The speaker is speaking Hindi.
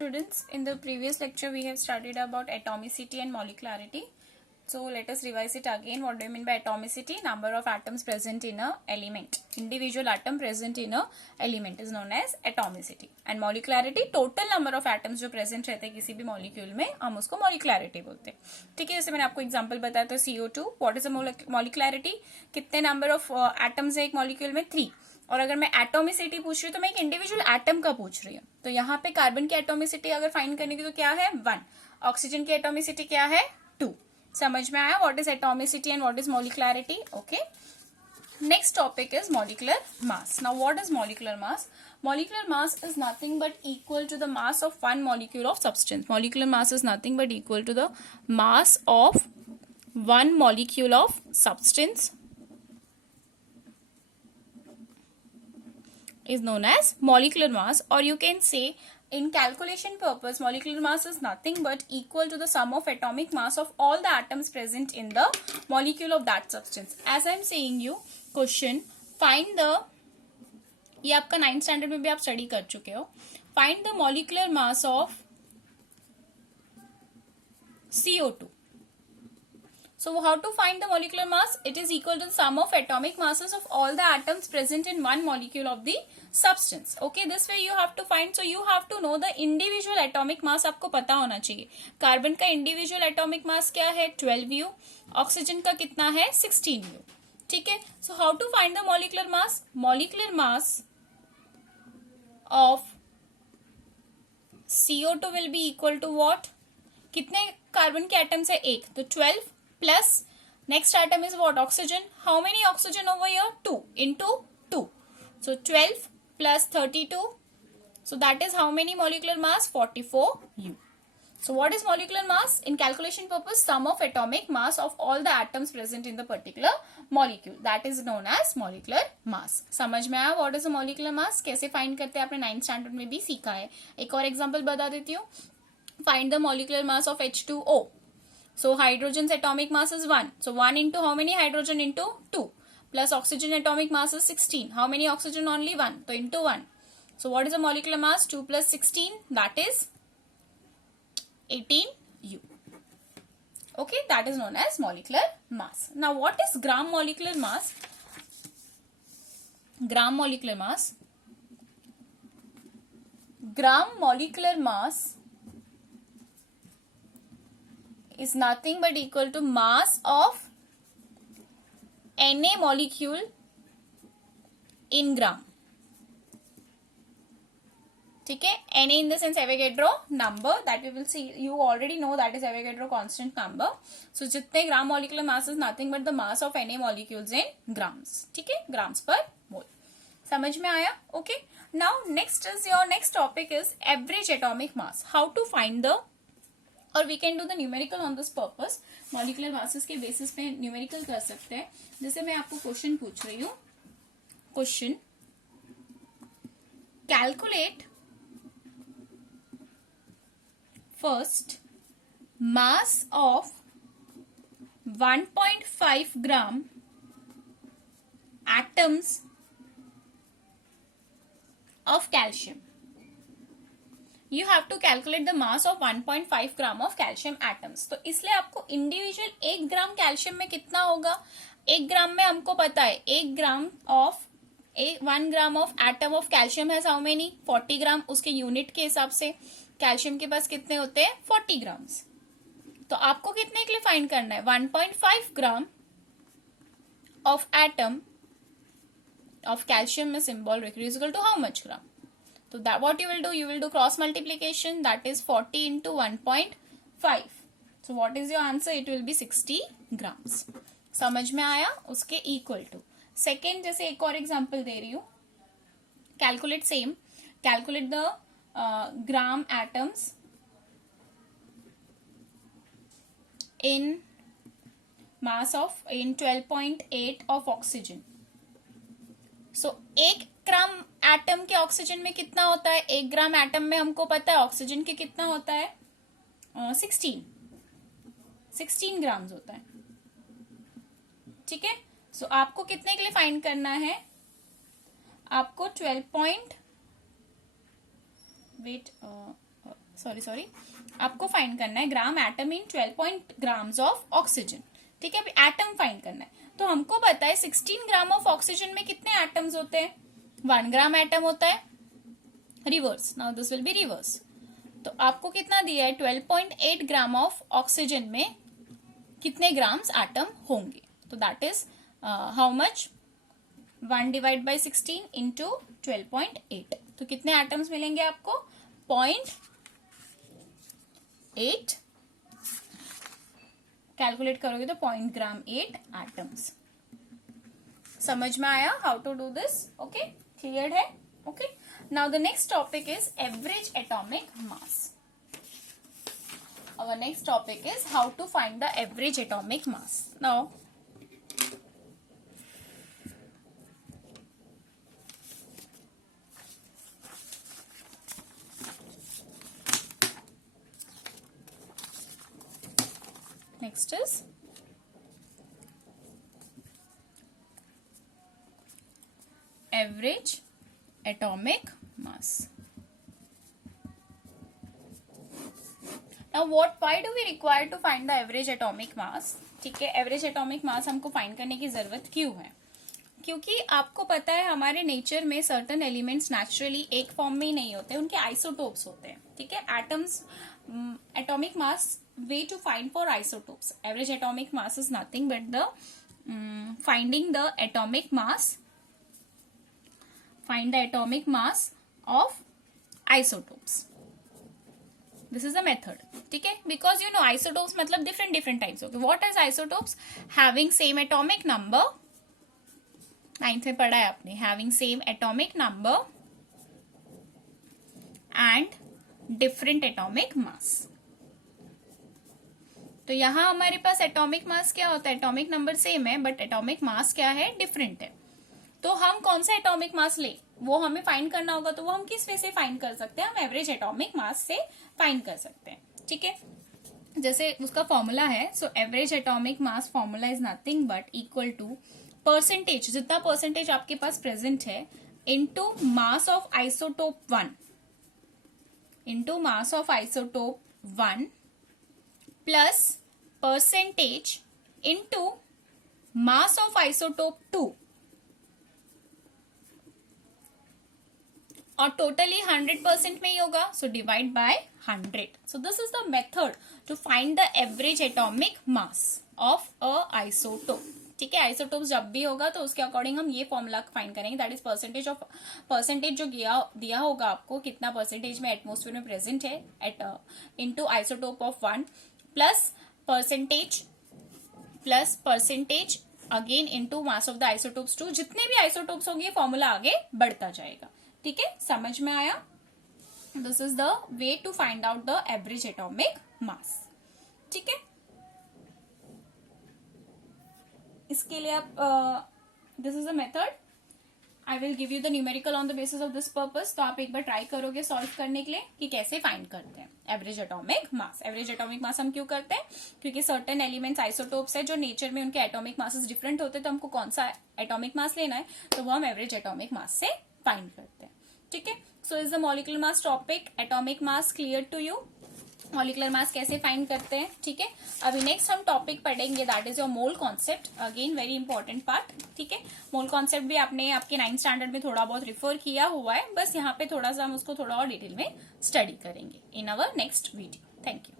Students, in the previous lecture we have studied about atomicity and molecularity. So let us revise it again. What do you mean by atomicity? Number of atoms present in a element. Individual atom present in a element is known as atomicity. And molecularity, total number of atoms जो present रहते हैं किसी भी molecule में, हम उसको molecularity बोलते हैं. ठीक है, जैसे मैंने आपको example बताया था CO2. What is a molecularity? कितने number of atoms है एक molecule में? 3. और अगर मैं एटोमिसिटी पूछ रही हूँ तो मैं एक इंडिविजुअल एटम का पूछ रही हूँ. तो यहाँ पे कार्बन की एटोमिसिटी अगर फाइंड करने की तो क्या है 1. ऑक्सीजन की एटोमिसिटी क्या है 2. समझ में आया what is atomicity and what is molecularity. Okay, next topic is molecular mass. Now what is molecular mass? Molecular mass is nothing but equal to the mass of one molecule of substance. Molecular mass is nothing but equal to the mass of one molecule of substance is known as molecular mass, or you can say in calculation purpose molecular mass is nothing but equal to the sum of atomic mass of all the atoms present in the molecule of that substance. As I am saying you question, find the, ये आपका 9th स्टैंडर्ड में भी आप स्टडी कर चुके हो. Find the molecular mass of CO2. So how to find the molecular mass? It is equal to the sum of atomic masses of all the atoms present in one molecule of the substance. Okay, this way you have to find. So you have to know the individual atomic mass. आपको पता होना चाहिए. कार्बन का individual atomic mass क्या है 12U. ऑक्सीजन का कितना है 16U. ठीक है. So how to find the molecular mass? Molecular mass of CO2 will be equal to what? कितने कार्बन के एटम्स है एक, तो 12 plus next atom is what? Oxygen. How many oxygen over here? 2 into 2. So 12 plus 32. So that is how many molecular mass? 44U. So what is molecular mass? In calculation purpose, sum of atomic mass of all the atoms present in the particular molecule. That is known as molecular mass. समझ में आया what is a molecular mass? कैसे find करते हैं आपने 9th standard में भी सीखा है. एक और example बता देती हूँ. Find the molecular mass of H2O. So hydrogen's atomic mass is 1. So 1 into how many hydrogen into 2. Plus oxygen atomic mass is 16. How many oxygen? Only 1. So into 1. So what is the molecular mass? 2 plus 16. That is 18U. Okay, that is known as molecular mass. Now what is gram molecular mass? Gram molecular mass. Gram molecular mass is nothing but equal to mass of Na molecule in gram. ठीक है, Na in the sense Avogadro number that we will see. You already know that is Avogadro constant number. So जितने gram molecular mass is nothing but the mass of Na molecules in grams. ठीक है, grams per mole. समझ में आया? Okay. Now next is your next topic is average atomic mass. How to find the, और we can do the numerical on this purpose. Molecular masses के बेसिस पे न्यूमेरिकल कर सकते हैं. जैसे मैं आपको क्वेश्चन पूछ रही हूँ. Question, calculate first mass of 1.5 gram atoms of calcium. You have to calculate the mass of 1.5 gram of calcium atoms. तो इसलिए आपको इंडिविजुअल 1 ग्राम कैल्शियम में कितना होगा. 1 ग्राम में हमको पता है 1 gram of 1 gram of atom of calcium है हाउ मेनी 40 ग्राम. उसके यूनिट के हिसाब से कैल्शियम के पास कितने होते हैं 40 ग्राम्स. तो आपको कितने के लिए फाइंड करना है 1.5 gram of atom of calcium में सिंबल रखिए equal to how much gram. So that what you will do cross multiplication, that is 40 into 1.5. So what is your answer? It will be 60 grams. समझ में आया? उसके इक्वल टू. सेकेंड, जैसे एक और एग्जांपल दे रही हूँ. Calculate same, calculate the gram atoms in mass of in 12.8 of oxygen. So 1 gram atom के ऑक्सीजन में कितना होता है 1 ग्राम एटम में हमको पता है ऑक्सीजन के कितना होता है 16 ग्राम्स होता है. ठीक है. सो आपको कितने के लिए फाइंड करना है आपको 12. वेट सॉरी आपको फाइंड करना है gram atom in 12 grams of oxygen. ठीक है, अभी एटम फाइंड करना है। तो हमको पता है 16 ग्राम ऑफ ऑक्सीजन में कितने एटम्स होते हैं, 1 ग्राम एटम होता है। Reverse, now this will be reverse. तो आपको कितना दिया है, 12.8 ग्राम ऑफ ऑक्सीजन में कितने ग्राम्स एटम होंगे। तो that is how much, 1 divide by 16 into 12.8। तो कितने एटम्स मिलेंगे आपको, 0.8, कैलकुलेट करोगे तो 0.8 एटम्स। समझ में आया how to do this? Okay, clear है? Okay, now the next topic is average atomic mass. Our next topic is how to find the average atomic mass. Now, next is average atomic mass. Now why do we require to find the average atomic mass? ठीक है, एवरेज एटॉमिक मास हमको फाइंड करने की जरूरत क्यों है? क्योंकि आपको पता है हमारे नेचर में सर्टन एलिमेंट्स नेचुरली एक फॉर्म में ही नहीं होते, उनके आइसोटोप्स होते हैं। ठीक है, atoms atomic mass way to find for isotopes. Average atomic mass is nothing but the finding the atomic mass, find the atomic mass of isotopes. This is a method. ठीक है, बिकॉज यू नो आइसोटोप्स मतलब डिफरेंट टाइप्स होते हैं। What is isotopes? Having same atomic number, 9th में पढ़ा है आपने, having same atomic number and different atomic mass. तो यहां हमारे पास एटॉमिक मास क्या होता है, एटॉमिक नंबर सेम है बट एटॉमिक मास क्या है, डिफरेंट है। तो हम कौन सा एटॉमिक मास ले, वो हमें फाइंड करना होगा। तो वो हम किस वे से फाइंड कर सकते हैं, हम एवरेज एटॉमिक मास से फाइंड कर सकते हैं। ठीक है, जैसे उसका फॉर्मूला है, so average atomic mass formula is nothing but equal to percentage, जितना परसेंटेज आपके पास प्रेजेंट है, into mass of isotope 1, into mass of isotope 1 plus percentage into mass of isotope 2, और टोटली 100% में ही होगा, so divide by 100। So this is the method to find the average atomic mass of a isotope. ठीक है, आइसोटोप जब भी होगा तो उसके अकॉर्डिंग हम ये फॉर्मूला फाइंड करेंगे, दैट इज परसेंटेज जो दिया होगा आपको, कितना परसेंटेज में एटमोस्फेयर में प्रेजेंट है at into isotope of 1 plus percentage again into mass of the isotopes 2। जितने भी आइसोटोप्स होंगे फॉर्मूला आगे बढ़ता जाएगा। ठीक है, समझ में आया? This is the way to find out the average atomic mass. ठीक है, इसके लिए आप this is a method, I will give you the numerical on the basis of this purpose. तो आप एक बार ट्राई करोगे सॉल्व करने के लिए कि कैसे फाइंड करते हैं एवरेज एटॉमिक मास। एवरेज एटॉमिक मास हम क्यों करते हैं, क्योंकि सर्टेन एलिमेंट्स आइसोटोप्स है जो नेचर में उनके एटॉमिक मासेस डिफरेंट होते हैं, तो हमको कौन सा एटॉमिक मास लेना है, तो वो हम एवरेज एटॉमिक मास से फाइंड करते हैं। ठीक है, so is the molecular mass topic, atomic mass clear to you? Molecular mass कैसे फाइंड करते हैं। ठीक है, अभी नेक्स्ट हम टॉपिक पढ़ेंगे, that is your mole concept, again very important part. ठीक है, मोल कॉन्सेप्ट भी आपने आपके 9th स्टैंडर्ड में थोड़ा बहुत रिफर किया हुआ है, बस यहाँ पे थोड़ा सा हम उसको थोड़ा और डिटेल में स्टडी करेंगे in our next video. Thank you.